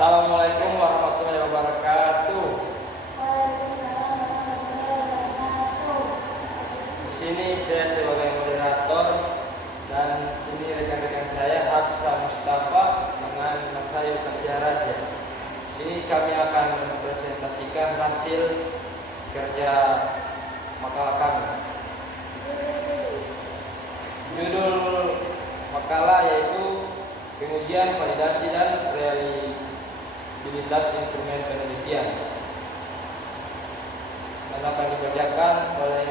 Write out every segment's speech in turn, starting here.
Assalamualaikum warahmatullahi wabarakatuh. Di sini saya sebagai moderator dan ini rekan-rekan saya Habsa Mustafa dengan Mas Ayu Kasyaraja. Di sini kami akan mempresentasikan hasil kerja makalah kami. Judul makalah yaitu pengujian, validasi dan reliabilitas instrumen penelitian dan akan dibacakan oleh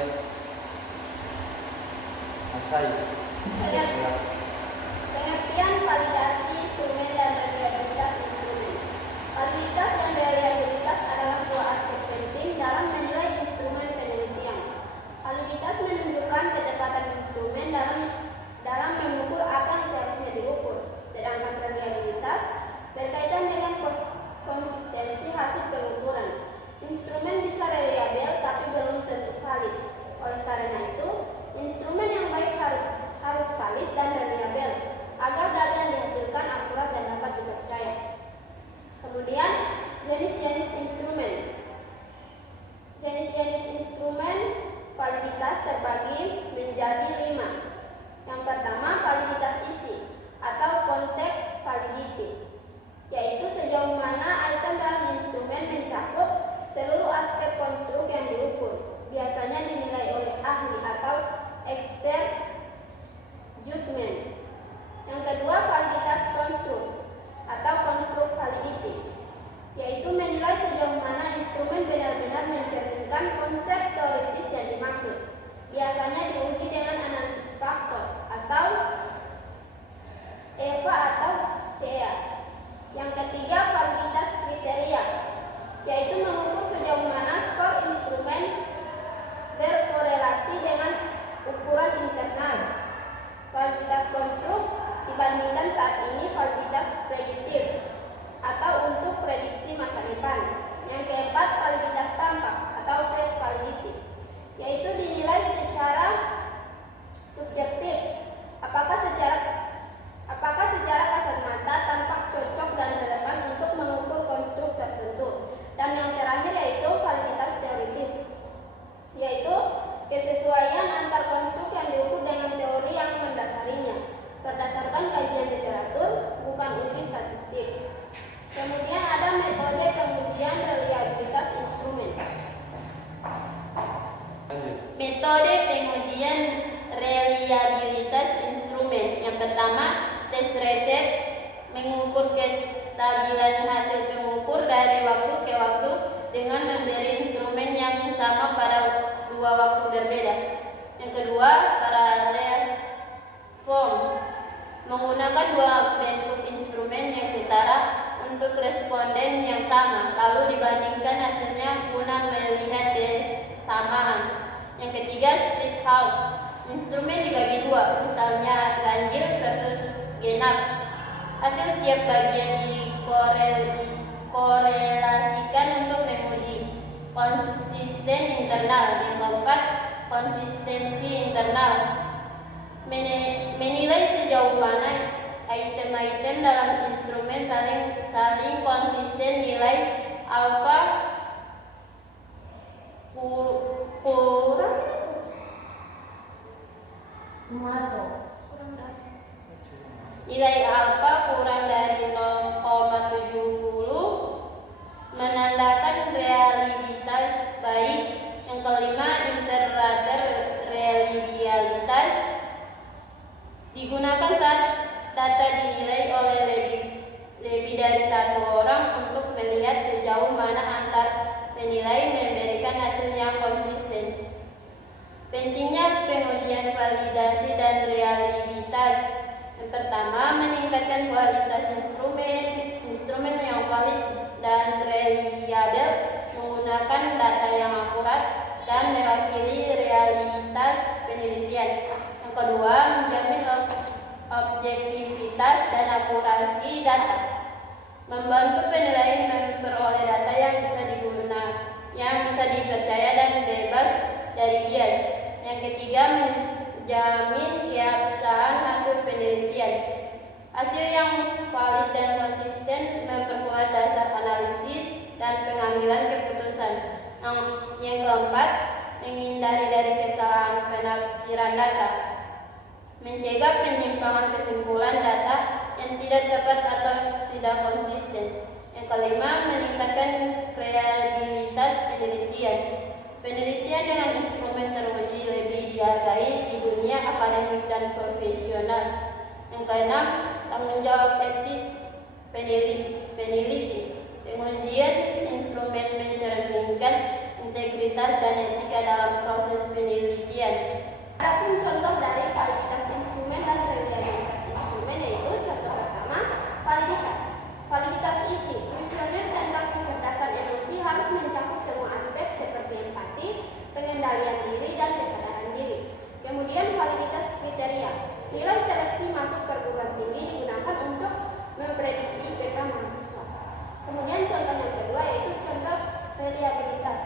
Mas Ayu. Pengertian validasi instrumen dan reliabilitas instrumen. Validitas dan reliabilitas adalah dua aspek penting dalam menilai instrumen penelitian. Validitas menunjukkan ketepatan instrumen dalam mengukur apa yang seharusnya diukur, sedangkan reliabilitas berkaitan dengan konsistensi hasil pengukuran. Instrumen bisa reliabel tapi belum tentu valid. Oleh karena itu, instrumen yang baik harus valid dan reliabel agar data yang dihasilkan akurat dan dapat dipercaya. Kemudian, jenis-jenis instrumen. Jenis-jenis instrumen validitas terbagi menjadi 5. Yang pertama, validitas isi atau contact validity, yaitu sejauh mana item dalam instrumen mencakup seluruh aspek konstruk yang diukur. Biasanya dinilai oleh ahli atau expert judgment. Yang kedua, validitas konstruk atau konstruk validity, yaitu menilai sejauh mana instrumen benar-benar mencerminkan konsep teoritis yang dimaksud. Biasanya diuji dengan analisis faktor atau EVA atau CEA. Yang ketiga, validitas kriteria, yaitu mengukur sejauh mana skor instrumen berkorelasi dengan ukuran internal. Validitas konstruk dibandingkan saat ini validitas prediktif atau untuk prediksi masa depan. Yang keempat, validitas tampak atau face validity, yaitu dinilai secara subjektif apakah secara kasat mata tampak cocok dan relevan untuk mengukur konstruk tertentu. Dan yang terakhir yaitu validitas teoritis, yaitu kesesuaian antar konstruk yang diukur dengan teori yang mendasarinya berdasarkan kajian literatur, bukan uji statistik. Kemudian ada metode pengujian reliabilitas instrumen. Metode pengujian reliabilitas instrumen. Yang pertama, tes reset, mengukur kestabilan hasil pengukur dari waktu ke waktu dengan memberi instrumen yang sama pada dua waktu berbeda. Yang kedua, parallel form, menggunakan dua bentuk instrumen yang setara untuk responden yang sama, lalu dibandingkan hasilnya guna melihat kesamaan. Yang ketiga, split count, instrumen dibagi dua, misalnya ganjil versus genap. Hasil tiap bagian dikorelasikan untuk menguji konsisten internal. Yang keempat, konsistensi internal, menilai sejauh mana item-item dalam instrumen saling konsisten. Nilai alfa Nilai alfa kurang dari 0,70 menandakan reliabilitas baik. Yang kelima, iterator reliabilitas digunakan saat data dinilai oleh lebih dari satu orang untuk melihat sejauh mana antar penilai memberikan hasil yang konsisten. Pentingnya pengujian validasi dan reliabilitas. Yang pertama, meningkatkan kualitas instrumen yang valid dan reliabel, menggunakan data yang akurat dan mewakili realitas penelitian. Yang kedua, menjamin objektivitas dan akurasi data, membantu penilaian memperoleh data yang bisa dipercaya dan bebas dari bias. Yang ketiga, menjamin keabsahan hasil penelitian. Hasil yang valid dan konsisten memperkuat dasar analisis dan pengambilan keputusan. Yang keempat, menghindari dari kesalahan penafsiran data, mencegah penyimpangan kesimpulan data yang tidak tepat atau tidak konsisten. Yang kelima, meningkatkan kredibilitas penelitian. Penelitian dengan instrumen teruji lebih dihargai di dunia akademik dan profesional. Yang keenam, tanggung jawab etis peneliti. Pengujian instrumen mencerminkan integritas dan etika dalam proses penelitian. Adapun contoh dari validitas instrumen dan reliabilitas instrumen yaitu contoh pertama, validitas. Validitas isi, kuesioner tentang kecerdasan emosi harus mencakup semua aspek seperti empati, pengendalian diri, dan kesadaran diri. Kemudian validitas kriteria, nilai seleksi masuk perguruan tinggi digunakan untuk memprediksi IPK mahasiswa. Kemudian contoh yang kedua yaitu contoh reliabilitas.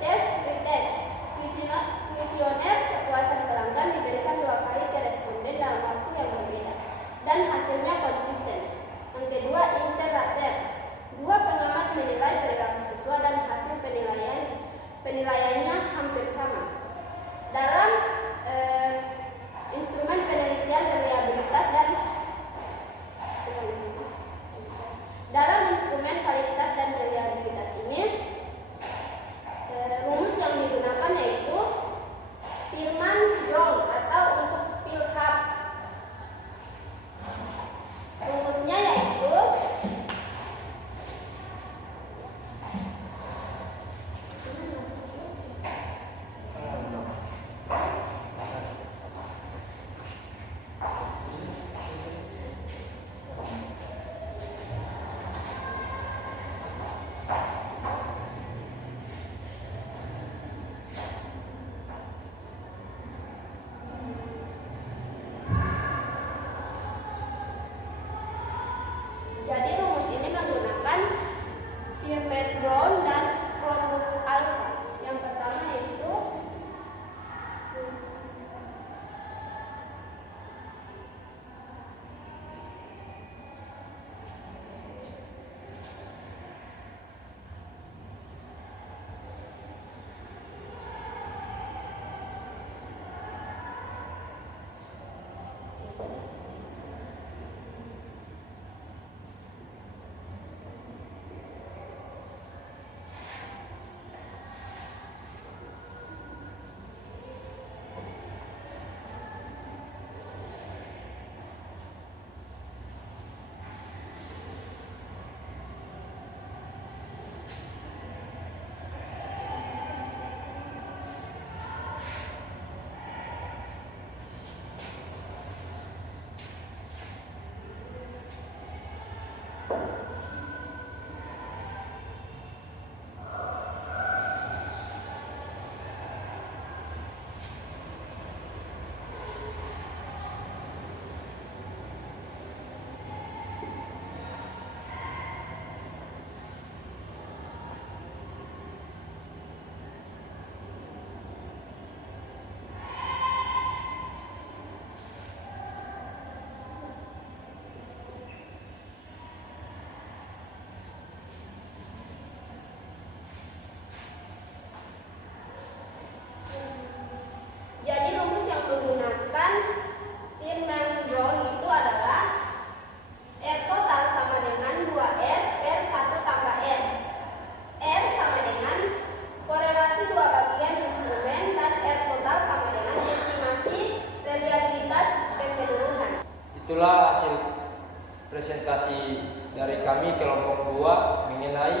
Tes, retest, kuesioner kepuasan pelanggan diberikan 2 kali ke responden dalam waktu yang berbeda dan hasilnya konsisten. Yang kedua, interrater. 2 pengamat menilai perilaku siswa dan hasil penilaiannya hampir sama. Dalam instrumen penelitian reliabilitas dan dalam instrumen validitas dan reliabilitas ini rumus yang digunakan yaitu Spearman-Brown atau untuk Spielhub. Rumusnya yaitu jadi rumus ini menggunakan Spearman-Brown dan Cronbrook-Alpha. Yang pertama yaitu rumus yang menggunakan Spearman-Brown itu adalah R total sama dengan 2R per 1 tambah R. R sama dengan korelasi 2 bagian instrumen dan R total sama dengan estimasi reliabilitas keseluruhan. Itulah hasil presentasi dari kami kelompok 2 mengenai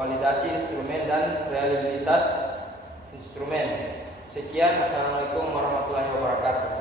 validasi instrumen dan reliabilitas instrumen. Sekian, wassalamualaikum warahmatullahi wabarakatuh.